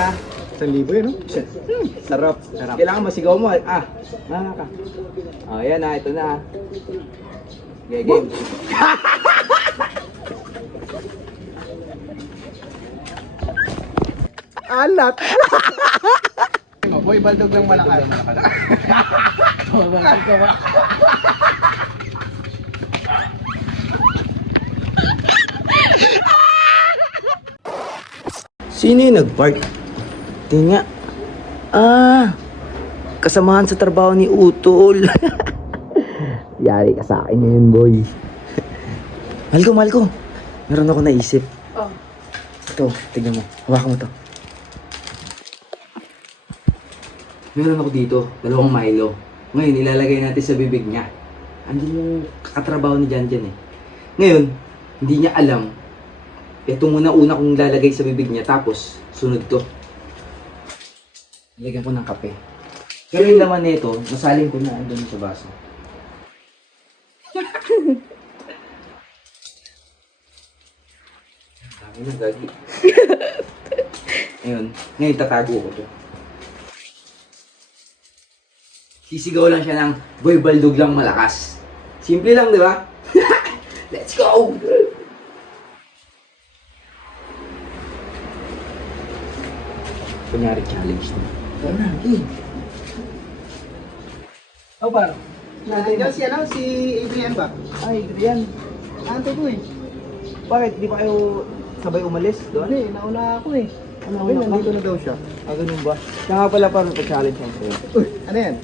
na. 1,000 yun, no? Sarap. Kailangan masigaw mo. Ah, ka. Oh, yan na. Ito na. Okay, game. Alat! Boy, baldog lang malakas. Sino yung nag-park? Tingnan nga. Kasamahan sa trabaho ni Utol. Yari ka sa akin ngayon, boy. Mahal ko. Meron ako naisip. Oh. Ito, tignan mo. Hawakan mo to. Meron ako dito, 2 Milo. Ngayon, ilalagay natin sa bibig niya. Andun yung kakatrabaho ni Janjan eh. Ngayon, hindi niya alam. Ito muna una kong lalagay sa bibig niya, tapos sunod to. Lagyan ko ng kape. Pero yung laman nito, nasalin ko na andun sa baso. Dami na gagi. Ngayon tatago ko to. Sisigaw lang siya ng boy baldog lang malakas. Simple lang, di ba? Let's go! Kunyari challenge na. Tara na, okay. Oh, par. Nandiyan si Adrian ba? Ay, Adrian. Nanto ko eh. Bakit? Di pa kayo sabay umalis doon? Hindi, nauna ako eh. Nauna ka? Nandito na daw siya. Ganun ba? Kaya nga pala parang pa-challenge ako sa'yo. Uy, ano yan?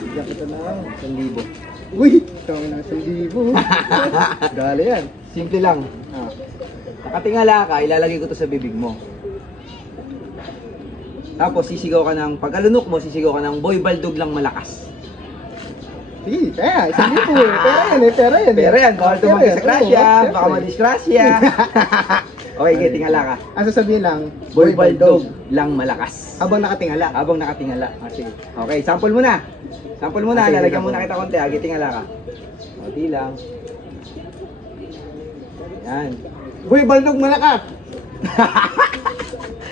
Bigyan kita na 1,000. Uy, tawag na 1,000. Dali yan. Simple lang. Nakatingala ka, ilalagay ko to sa bibig mo. Tapos sisigaw ka ng, pag alunok mo, sisigaw ka ng boy baldog lang malakas. Sige, kaya, 1,000 eh. Pera yan eh. Pero yan, bawal tumanggi sa grasya, Oo, baka madisgrasya. Okay, okay, tingala ka. Ang sasabihin lang, Boy baldog lang malakas. Habang nakatingala. Habang nakatingala. Sige. Okay, sample mo na. Sample mo na, Sige, lalagyan sige. muna kita konti, agi tingala ka. Konti lang. Yan. Boy, baldog malakas!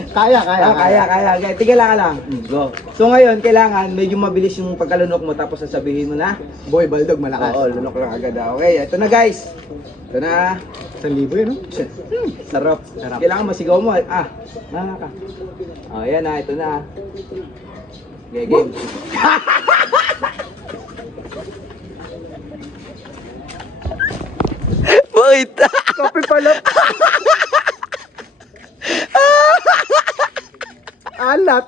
Kaya. Kaya. Okay, tingala ka lang. Go. So ngayon, kailangan medyo mabilis yung pagkalunok mo tapos sasabihin mo na. Boy, baldog malakas. Oo, lunok lang agad. Okay, ito na guys. Ito na. 1,000 yun, no? Sarap. Kailangan masigaw mo. Ah, ka. Oh, yan na. Ito na. Okay, game. Bakit? Kape pala. Alat.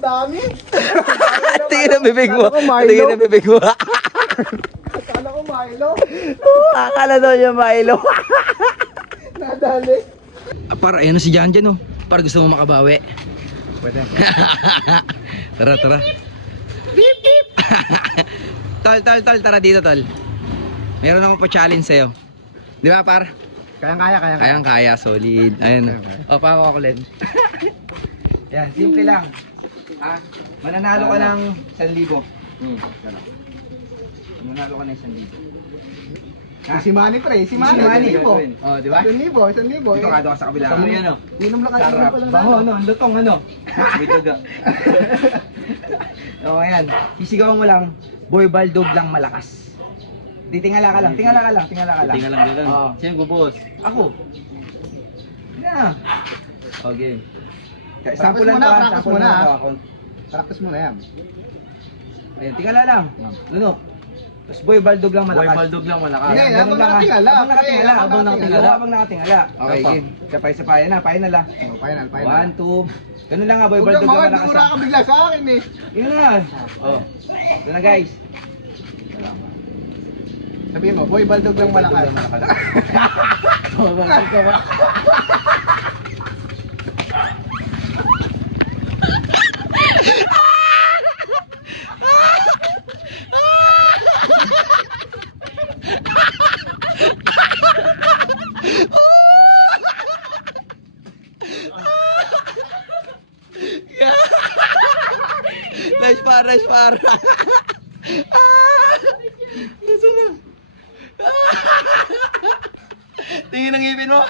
Dami. Tingin ang bibig mo. Akala ko Milo. Tingin ang bibig mo. Akala ko Milo. Akala daw niya Milo. Nadali. Para ayun si Jan dyan oh. Para gusto mo makabawi. Pwede. Tara. Beep beep. Tol, tara dito tol. Meron akong pa-challenge sa'yo. Di ba par? Kayang-kaya. Kaya, solid. Ayun. O, pa ako ulit. Yan, simple lang. Mananalo ka ng 1,000. Mananalo ka ng 1,000. Si Manny pre, si Manny. Oh, di ba? 1,000. Dito ka sa kabila. Sabi yan, oh. Inom lang kayo. Sarap. Bango, ano? Lutong, ano? May duga. O, ayan. Sisigawan mo lang, boy baldog lang malakas. Tingala ka lang. Tingala ka lang. Oo. Sino bubuhos? Ako. Yeah. Okay. Practice Sampulan muna, to, practice sampulan muna, to. Practice mo na yan. Ayan, tingala lang. Lunok. Tapos boy baldog lang Boy malakas. baldog lang malakas. Hindi, Ganun habang lang, ah. nakatingala. Habang nakatingala. Habang nakatingala. Habang nakatingala. Okay, Apa. game. Sabay-sabay na. Final na. Oh, final. 1, 2. Ganun lang nga, boy Huwag baldog kang lang mawag, malakas. mura ka bigla sa akin eh. Yun na. Oh. Ito na guys. Sabihin mo, boy, baldog lang malakas. Rice para, rice para. Gusto na. Tingin ang ngipin mo.